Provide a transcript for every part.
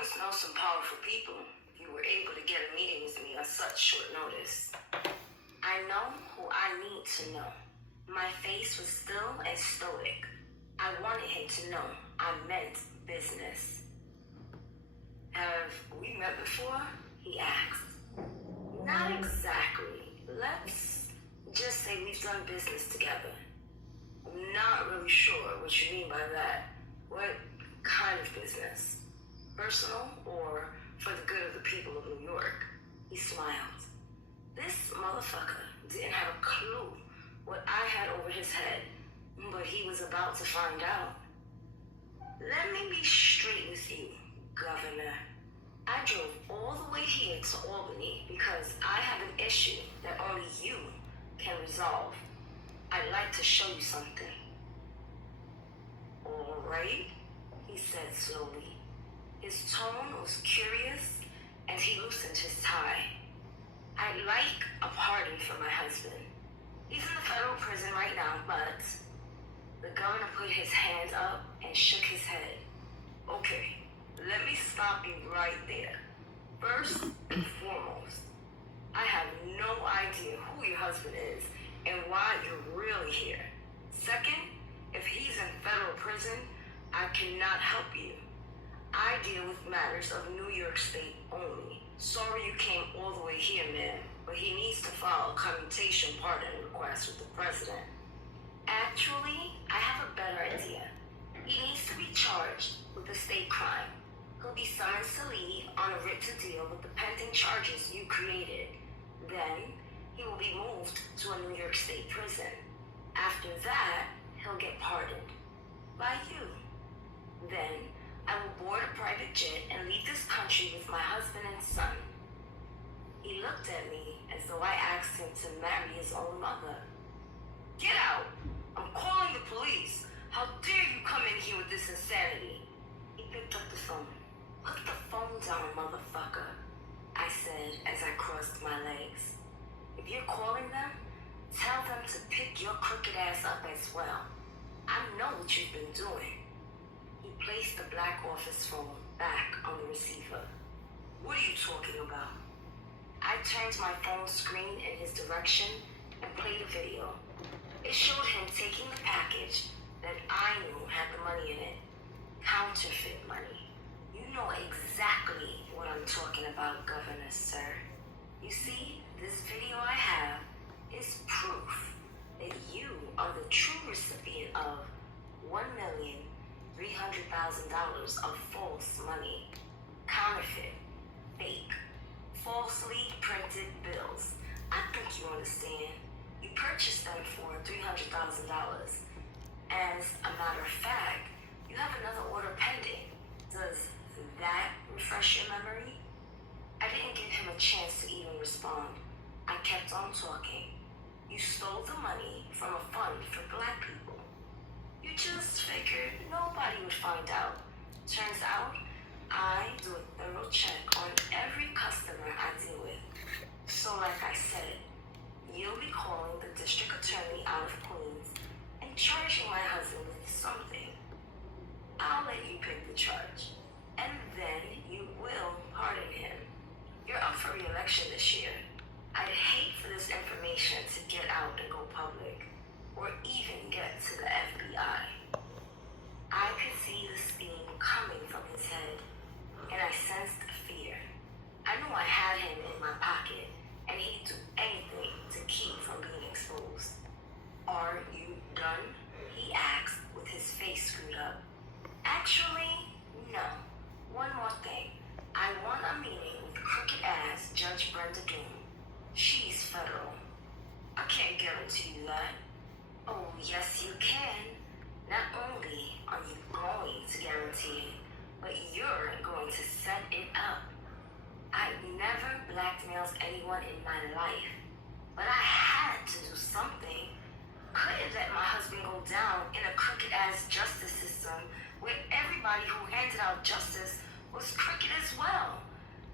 must know some powerful people if you were able to get a meeting with me on such short notice. I know who I need to know. My face was still and stoic. I wanted him to know I meant business. Have we met before? He asked. Not exactly. Let's just say we've done business together. I'm not really sure what you mean by that. What kind of business? Personal or for the good of the people of New York? He smiled. This motherfucker didn't have a clue what I had over his head, but he was about to find out. Let me be straight with you, Governor. I drove all the way here to Albany because I have an issue that only you can resolve. I'd like to show you something. All right, he said slowly. His tone was curious, and he loosened his tie. I'd like a pardon for my husband. He's in the federal prison right now, but... The governor put his hand up and shook his head. Okay, let me stop you right there. First and foremost, I have no idea who your husband is and why you're really here. Second, if he's in federal prison, I cannot help you. I deal with matters of New York State only. Sorry you came all the way here, man, but he needs to file a commutation pardon request with the president. Actually, I have a better idea. He needs to be charged with a state crime. He'll be summoned to leave on a writ to deal with the pending charges you created. Then, he will be moved to a New York State prison. After that, he'll get pardoned. By you. Then, I will board a private jet and leave this country with my husband and son. He looked at me as though I asked him to marry his own mother. Get out! I'm calling the police. How dare you come in here with this insanity? He picked up the phone. Put the phone down, motherfucker, I said as I crossed my legs. If you're calling them, tell them to pick your crooked ass up as well. I know what you've been doing. He placed the black office phone back on the receiver. What are you talking about? I turned my phone screen in his direction and played a video. It showed him taking the package that I knew had the money in it. Counterfeit money. You know exactly what I'm talking about, Governor, sir. You see, this video I have is proof that you are the true recipient of $1,300,000 of false money. Counterfeit, fake, falsely printed bills. I think you understand. You purchased them for $300,000. As a matter of fact, you have another order pending. Does that refresh your memory? I didn't give him a chance to even respond. I kept on talking. You stole the money from a fund for black people. You just figured nobody would find out. Turns out, I do a thorough check on every customer I deal with. So like I said, you'll be calling the district attorney out of Queens and charging my husband with something. I'll let you pick the charge, and then you will pardon him. You're up for re-election this year. I'd hate for this information to get out and go public, or even get to the FBI. I could see the steam coming from his head, and I sensed fear. I knew I had him in my pocket, and he'd do anything to keep from being exposed. Are you done? He asked with his face screwed up. Actually, no. One more thing. I want a meeting with crooked-ass Judge Brenda Doom. She's federal. I can't guarantee you that. Oh, yes you can. Not only are you going to guarantee it, but you're going to set it up. I've never blackmailed anyone in my life, but I had to do something. Couldn't let my husband go down in a crooked-ass justice system where everybody who handed out justice was crooked as well.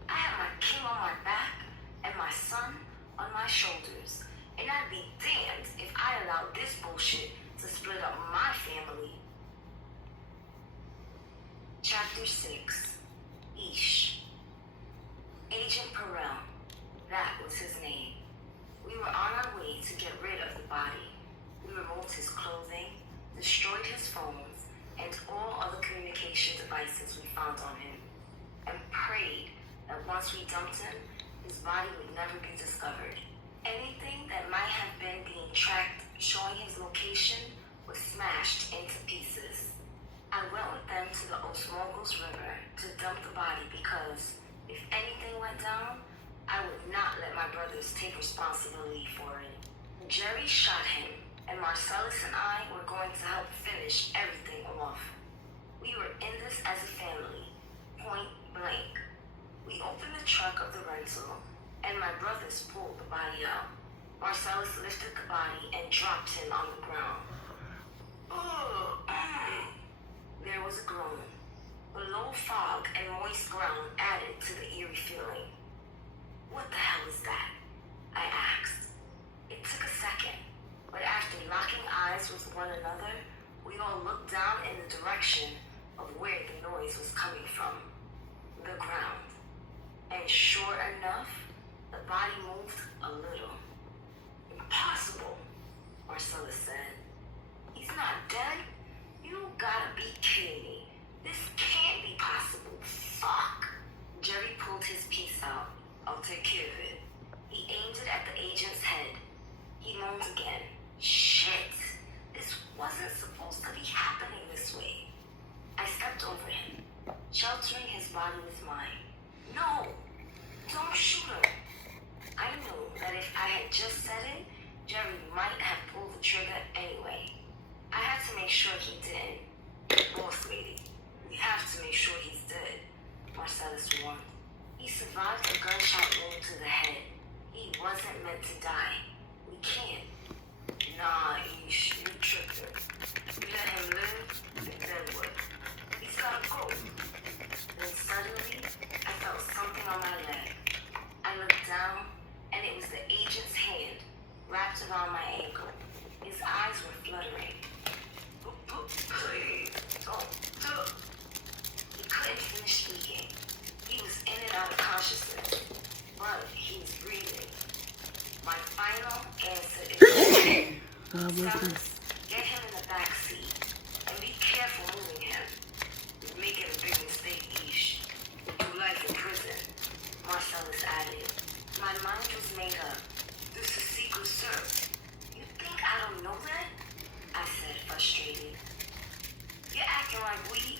I had my king on my back and my son on my shoulders, and I'd be damned if I allowed this bullshit to split up my family. Chapter 6. Ish. on him and prayed that once we dumped him, his body would never be discovered. Anything that might have been being tracked showing his location was smashed into pieces. I went with them to the Osmogos River to dump the body because if anything went down, I would not let my brothers take responsibility for it. Jerry shot him, and Marcellus and I were going to help finish everything off. We were in this as a family, point blank. We opened the trunk of the rental, and my brothers pulled the body out. Marcellus lifted the body and dropped him on the ground. There was a groan. The low fog and moist ground added to the eerie feeling. What the hell is that? I asked. It took a second, but after locking eyes with one another, we all looked down in the direction of where the noise was coming from. The ground. And sure enough, the body moved a little. Impossible, Marcellus said. He's not dead? You gotta be kidding me. This can't be possible. Fuck. Jerry pulled his piece out. I'll take care of it. He aimed it at the agent's head. He moaned again. Shit. This wasn't supposed to be happening this way. I stepped over him, sheltering his body with mine. No! Don't shoot him. I knew that if I had just said it, Jerry might have pulled the trigger anyway. I had to make sure he didn't. Boss lady, we have to make sure he's dead, Marcellus warned. He survived a gunshot wound to the head. He wasn't meant to die. We can't. Nah, you tripping. We let him live, and then what? He's gotta go. Then suddenly, I felt something on my leg. I looked down, and it was the agent's hand wrapped around my ankle. His eyes were fluttering. Please, don't. He couldn't finish speaking. He was in and out of consciousness, but he was breathing. My final answer is fellas, get him in the back seat and be careful moving him. You're making a big mistake, Ish. Do life in prison, Marcellus added. My mind was made up. This is Secret Service. You think I don't know that? I said, frustrated. You're acting like we...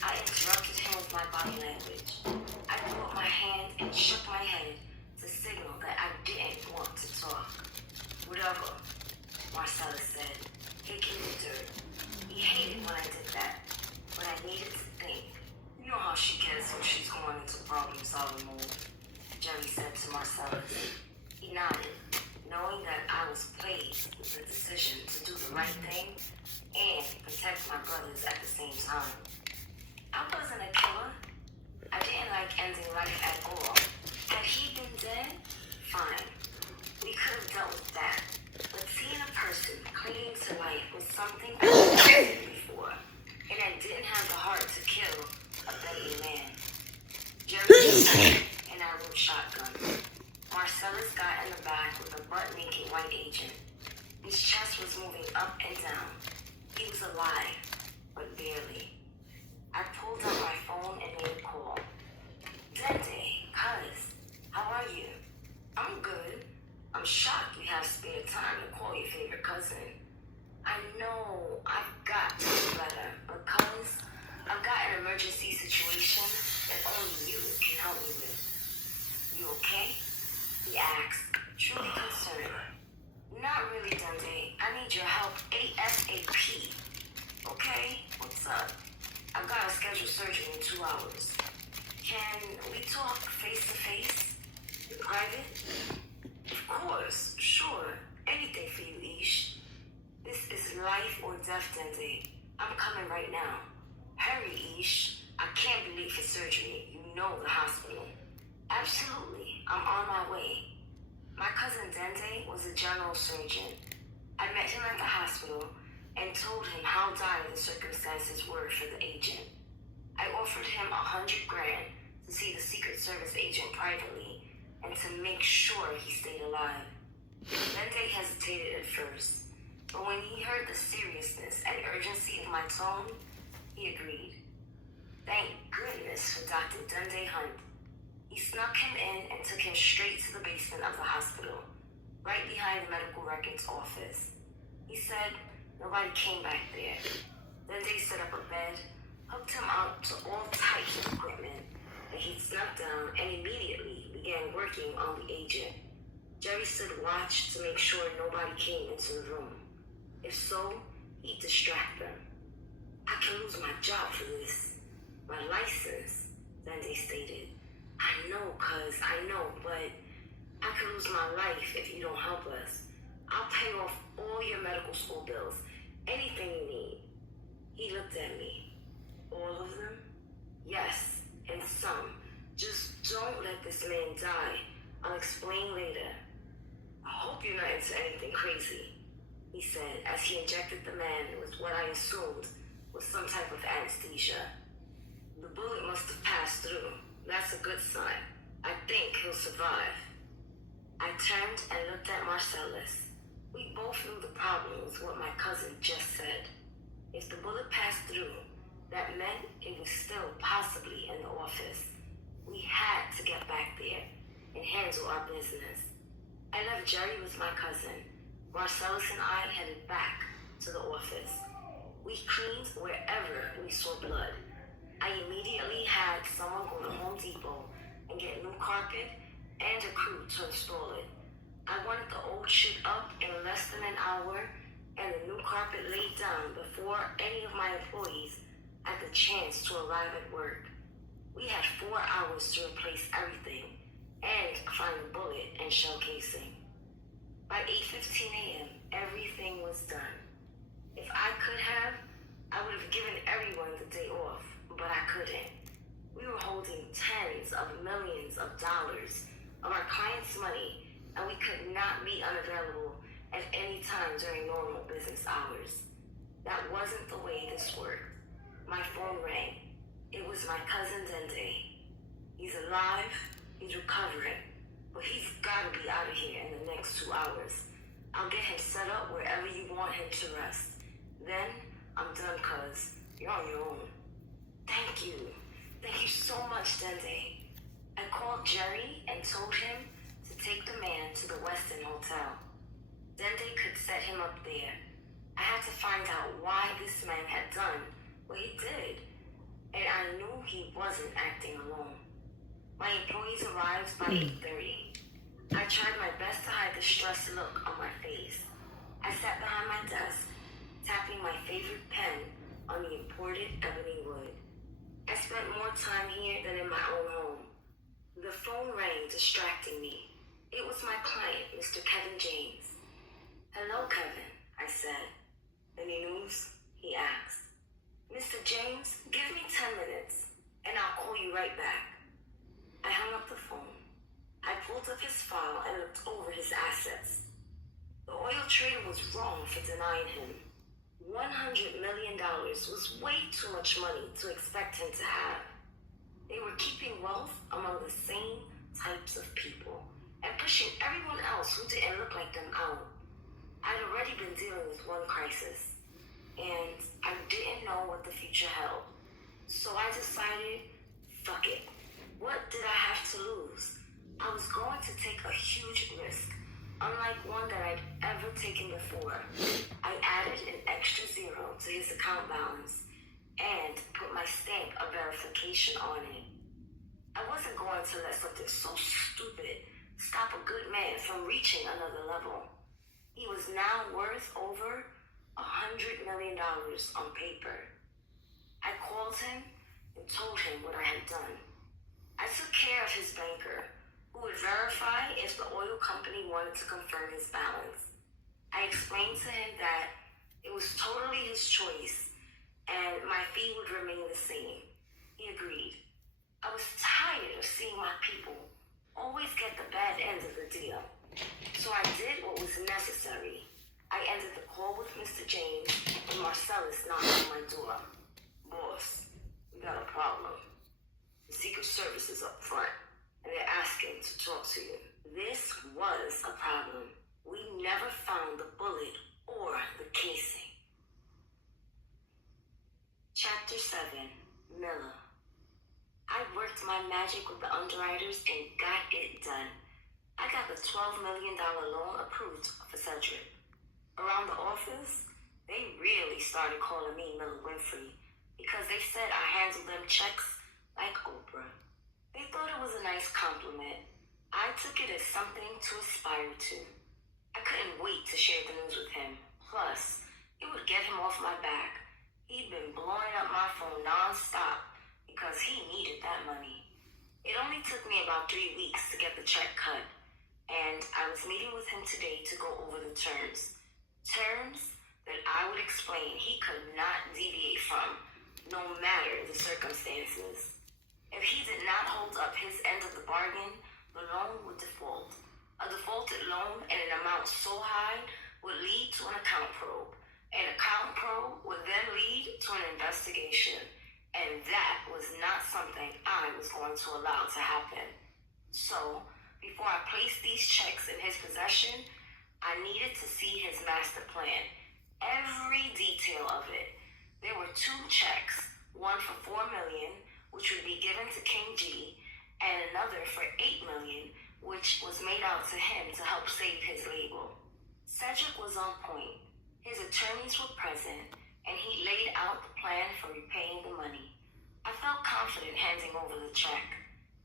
I interrupted him with my body language. I put up my hand and shook my head to signal that I didn't want to talk. Whatever, Marcellus said, kicking the dirt. He hated when I did that, but I needed to think. You know how she gets when she's going into problem-solving mode, Jerry said to Marcellus. He nodded, knowing that I was pleased with the decision to do the right thing and protect my brothers at the same time. I wasn't a killer. I didn't like ending life at all. Had he been dead, fine. We could have dealt with that. But seeing a person clinging to life was something I hadn't seen before, and I didn't have the heart to kill a begging man. Jerry and I rode shotgun. Marcellus got in the back with a butt-naked white agent. His chest was moving up and down. He was alive, but barely. I pulled out my phone and made a call. Dende, cuz, how are you? I'm good. I'm shocked we have spare time to call your favorite cousin. I know I've got to do better, but cuz, I've got an emergency situation that only you can help me with. You okay? He asked, truly concerned. Not really, Dende. I need your help ASAP. Okay? What's up? I've got a scheduled surgery in 2 hours. Can we talk face-to-face? Private? Of course. Sure. Anything for you, Ish. This is life or death, Dende. I'm coming right now. Hurry, Ish. I can't be late for surgery. You know the hospital. Absolutely. I'm on my way. My cousin Dende was a general surgeon. I met him at the hospital and told him how dire the circumstances were for the agent. I offered him $100,000 to see the Secret Service agent privately and to make sure he stayed alive. Dende hesitated at first, but when he heard the seriousness and urgency of my tone, he agreed. Thank goodness for Dr. Dundee Hunt. He snuck him in and took him straight to the basement of the hospital, right behind the medical records office. He said nobody came back there. Dundee set up a bed, hooked him up to all types of equipment that he'd snuck down, and immediately began working on the agent. Jerry stood watch to make sure nobody came into the room. If so, he'd distract them. I can lose my job for this. My license, Dundee stated. I know, but I could lose my life if you don't help us. I'll pay off all your medical school bills, anything you need. He looked at me. All of them? Yes, and some. Just don't let this man die. I'll explain later. I hope you're not into anything crazy, he said as he injected the man with what I assumed was some type of anesthesia. The bullet must have passed through. That's a good sign. I think he'll survive. I turned and looked at Marcellus. We both knew the problem with what my cousin just said. If the bullet passed through, that meant it was still possibly in the office. We had to get back there and handle our business. I left Jerry with my cousin. Marcellus and I headed back to the office. We cleaned wherever we saw blood. I immediately had someone go to Home Depot and get new carpet and a crew to install it. I wanted the old shit up in less than an hour and the new carpet laid down before any of my employees had the chance to arrive at work. We had 4 hours to replace everything and find the bullet and shell casing. By 8:15 a.m., everything was done. If I could have, I would have given everyone the day off, but I couldn't. We were holding tens of millions of dollars of our clients' money, and we could not be unavailable at any time during normal business hours. That wasn't the way this worked. My phone rang. It was my cousin Dundee. He's alive, he's recovering, but he's gotta be out of here in the next 2 hours. I'll get him set up wherever you want him to rest. Then, I'm done, cuz. You're on your own. Thank you. Thank you so much, Dundee. I called Jerry and told him to take the man to the Westin Hotel. Dundee could set him up there. I had to find out why this man had done what he did, and I knew he wasn't acting alone. My employees arrived by 8:30. I tried my best to hide the stressed look on my face. I sat behind my desk, tapping my favorite pen on the imported ebony wood. I spent more time here than in my own home. The phone rang, distracting me. It was my client, Mr. Kevin James. Hello, Kevin, I said. Any news? He asked. Mr. James, give me 10 minutes, and I'll call you right back. I hung up the phone. I pulled up his file and looked over his assets. The oil trader was wrong for denying him. $100 million was way too much money to expect him to have. They were keeping wealth among the same types of people and pushing everyone else who didn't look like them out. I'd already been dealing with one crisis, and I didn't know what the future held. So I decided, fuck it. What did I have to lose? I was going to take a huge risk, unlike one that I'd ever taken before. I added an extra zero to his account balance and put my stamp of verification on it. I wasn't going to let something so stupid stop a good man from reaching another level. He was now worth over $100 million on paper. I called him and told him what I had done. I took care of his banker, who would verify if the oil company wanted to confirm his balance. I explained to him that it was totally his choice and my fee would remain the same. He agreed. I was tired of seeing my people always get the bad end of the deal. So I did what was necessary. I ended the call with Mr. James and Marcellus knocked on my door. Boss, we got a problem. The Secret Service is up front, and they're asking to talk to you. This was a problem. We never found the bullet or the casing. Chapter 7, Miller. worked my magic with the underwriters and got it done. I got the $12 million loan approved for Cedric. Around the office, they really started calling me Miller Winfrey because they said I handled them checks like Oprah. They thought it was a nice compliment. I took it as something to aspire to. I couldn't wait to share the news with him. Plus, it would get him off my back. He'd been blowing up my phone non-stop because he needed that money. It only took me about 3 weeks to get the check cut, and I was meeting with him today to go over the terms. Terms that I would explain he could not deviate from, no matter the circumstances. If he did not hold up his end of the bargain, the loan would default. A defaulted loan in an amount so high would lead to an account probe. An account probe would then lead to an investigation. And that was not something I was going to allow to happen. So, before I placed these checks in his possession, I needed to see his master plan. Every detail of it. There were 2 checks, one for $4 million, which would be given to King G, and another for $8 million, which was made out to him to help save his label. Cedric was on point. His attorneys were present, and he laid out the plan for repaying the money. I felt confident handing over the check.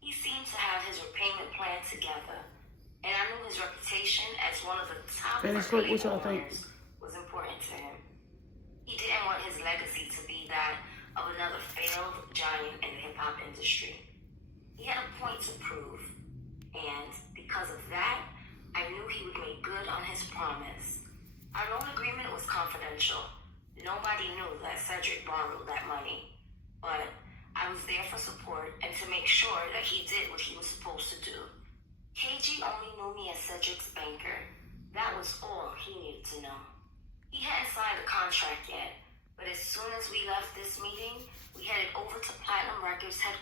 He seemed to have his repayment plan together, and I knew his reputation as one of the top record owners was important to him. He didn't want his legacy to be that of another failed giant in the hip-hop industry. He had a point to prove, and because of that, I knew he would make good on his promise. Our loan agreement was confidential. Nobody knew that Cedric borrowed that money, but I was there for support and to make sure that he did what he was supposed to do. KG only knew me as Cedric's banker. That was all he needed to know. He hadn't signed a contract yet, but as soon as we left this meeting, we headed over to Platinum Records headquarters